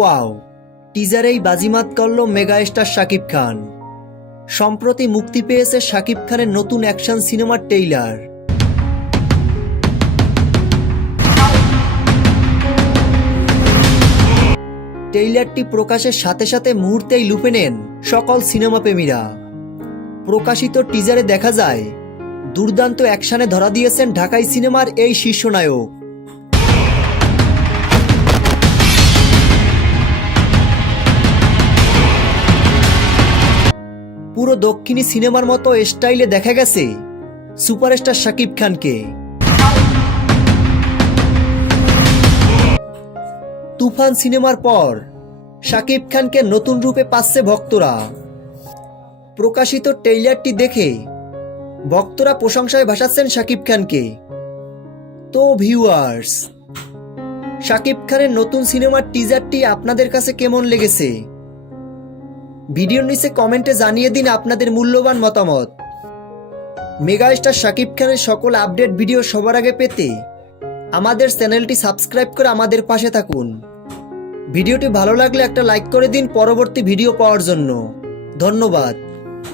Wow, টিজারেই বাজিমাত করল mega star Shakib Khan. সম্প্রতি মুক্তি পেয়েছে শাকিব খানের নতুন অ্যাকশন সিনেমার ট্রেইলার। ট্রেইলারটি প্রকাশের সাথে সাথে মুহূর্তেই লুফে নেন সকল সিনেমা প্রেমীরা। প্রকাশিত টিজারে দেখা যায় দুর্দান্ত অ্যাকশনে ধরা দিয়েছেন ঢাকাই সিনেমার এই শীর্ষ নায়ক। পুরো দক্ষিণী সিনেমার মতো স্টাইলে দেখা গেছে সুপারস্টার শাকিব খানকে। তুফান সিনেমার পর শাকিব খানকে নতুন রূপে পাচ্ছে ভক্তরা। প্রকাশিত ট্রেইলারটি দেখে ভক্তরা প্রশংসায় ভাসাচ্ছেন শাকিব খানকে। তো ভিউয়ার্স, শাকিব খানের নতুন সিনেমার টিজারটি আপনাদের কাছে কেমন লেগেছে? ভিডিওর নিচে কমেন্টে জানিয়ে দিন আপনাদের মূল্যবান মতামত। মেগাস্টার শাকিব খানের সকল আপডেট ভিডিও সবার আগে পেতে আমাদের চ্যানেলটি সাবস্ক্রাইব করে আমাদের পাশে থাকুন। ভিডিওটি ভালো লাগলে একটা লাইক করে দিন পরবর্তী ভিডিও পাওয়ার জন্য। ধন্যবাদ।